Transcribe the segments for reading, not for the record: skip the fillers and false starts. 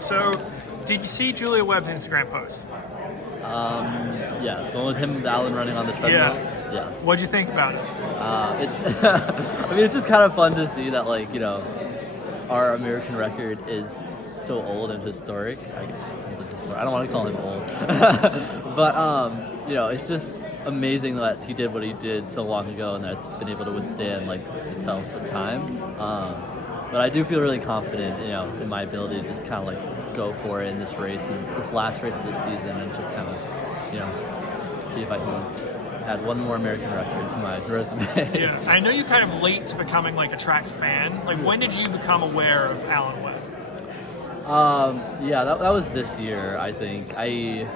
So, did you see Julia Webb's Instagram post? Yes, the one with him and Alan running on the treadmill. Yeah. Yes. What'd you think about it? It's, I mean, it's just kind of fun to see that, like, you know, our American record is so old and historic. I don't want to call him old, but you know, it's just amazing that he did what he did so long ago, and that's been able to withstand like the test of time. But I do feel really confident, you know, in my ability to just kind of like go for it in this race and this last race of the season, and just kind of, you know, see if I can add one more American record to my resume. Yeah, I know you're kind of late to becoming like a track fan. Like, when did you become aware of Alan Webb? Yeah, that was this year, I think. I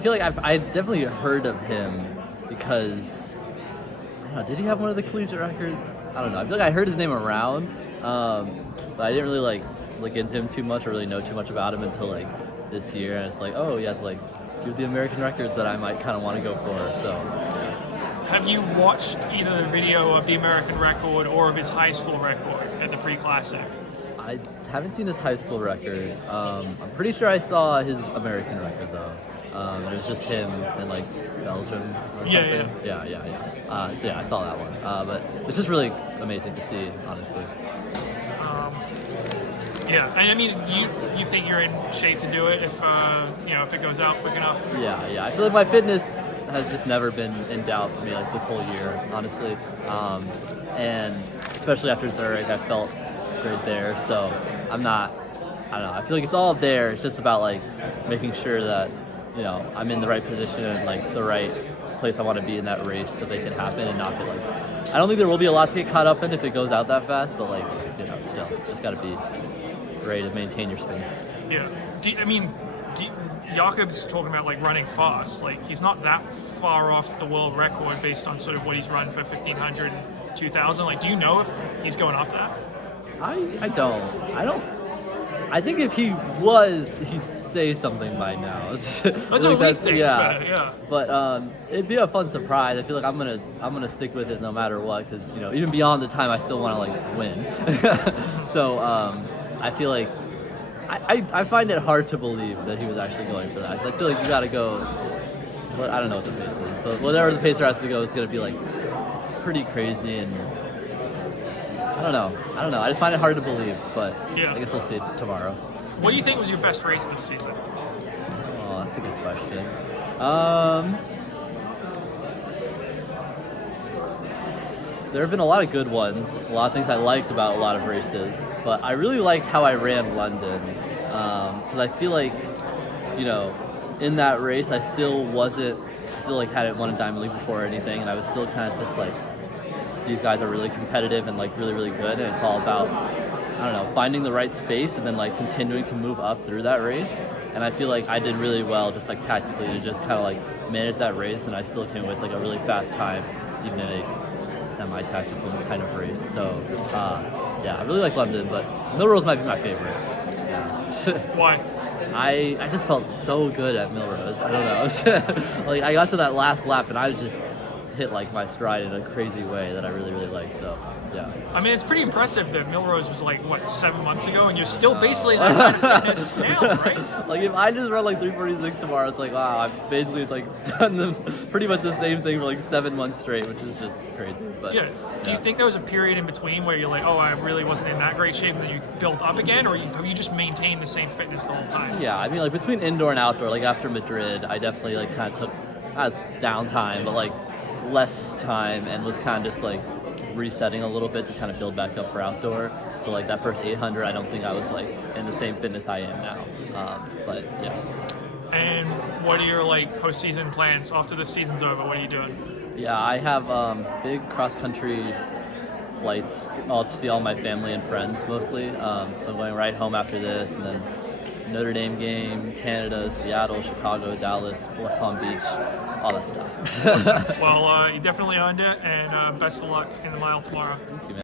feel like I definitely heard of him because, I don't know, did he have one of the collegiate records? I don't know. I feel like I heard his name around, but I didn't really like look into him too much or really know too much about him until like this year. And it's like, oh, he has like the American records that I might kind of want to go for. So, yeah. Have you watched either the video of the American record or of his high school record at the pre-classic? I haven't seen his high school record. I'm pretty sure I saw his American record though. It was just him in like Belgium or something. Yeah. So yeah, I saw that one. But it's just really amazing to see, honestly. Yeah, and I mean, you think you're in shape to do it if you know, if it goes out quick enough? Yeah. I feel like my fitness has just never been in doubt for me like this whole year, honestly. And especially after Zurich, I felt great there. So I don't know. I feel like it's all there. It's just about like making sure that, you know, I'm in the right position and like the right place I want to be in that race to make it happen and not get like. I don't think there will be a lot to get caught up in if it goes out that fast, but like, you know, still just got to be ready to maintain your space. Yeah. Jakob's talking about like running fast. Like, he's not that far off the world record based on sort of what he's run for 1500 and 2000. Like, do you know if he's going after that? I don't. I think if he was, he'd say something by now. That's what we think. Yeah. But it'd be a fun surprise. I feel like I'm gonna stick with it no matter what, because, you know, even beyond the time, I still want to like win. So I feel like I find it hard to believe that he was actually going for that. I feel like you got to go. I don't know what the pace is, but whatever the pacer has to go, it's gonna be like pretty crazy and. I don't know. I just find it hard to believe, but yeah. I guess we'll see tomorrow. What do you think was your best race this season? Oh, that's a good question. There have been a lot of good ones, a lot of things I liked about a lot of races, but I really liked how I ran London, because I feel like, you know, in that race I still hadn't won a Diamond League before or anything, and I was still kind of just like, these guys are really competitive and like really, really good, and it's all about, I don't know, finding the right space and then like continuing to move up through that race. And I feel like I did really well just like tactically to just kind of like manage that race, and I still came with like a really fast time even in a semi-tactical kind of race. So yeah, I really like London, but Millrose might be my favorite. Yeah. Why? I just felt so good at Millrose. I don't know. Like, I got to that last lap and I just hit like my stride in a crazy way that I really, really liked. So yeah. I mean, it's pretty impressive that Millrose was like, what, 7 months ago, and you're still basically that kind of fitness now, right? Like, if I just run like 346 tomorrow, it's like, wow, I've basically like done pretty much the same thing for like 7 months straight, which is just crazy. But yeah. Do you think there was a period in between where you're like, oh, I really wasn't in that great shape, and then you built up again, or have you just maintained the same fitness the whole time? Yeah, I mean, like between indoor and outdoor, like after Madrid, I definitely like kind of took downtime, but like less time, and was kind of just like resetting a little bit to kind of build back up for outdoor. So like that first 800, I don't think I was like in the same fitness I am now. But yeah. And what are your like postseason plans after the season's over? What are you doing? Yeah, I have big cross country flights. I'll see all my family and friends mostly. So I'm going right home after this, and then Notre Dame game, Canada, Seattle, Chicago, Dallas, North Palm Beach, all that stuff. Well, you definitely earned it, and best of luck in the mile tomorrow. Thank you, man.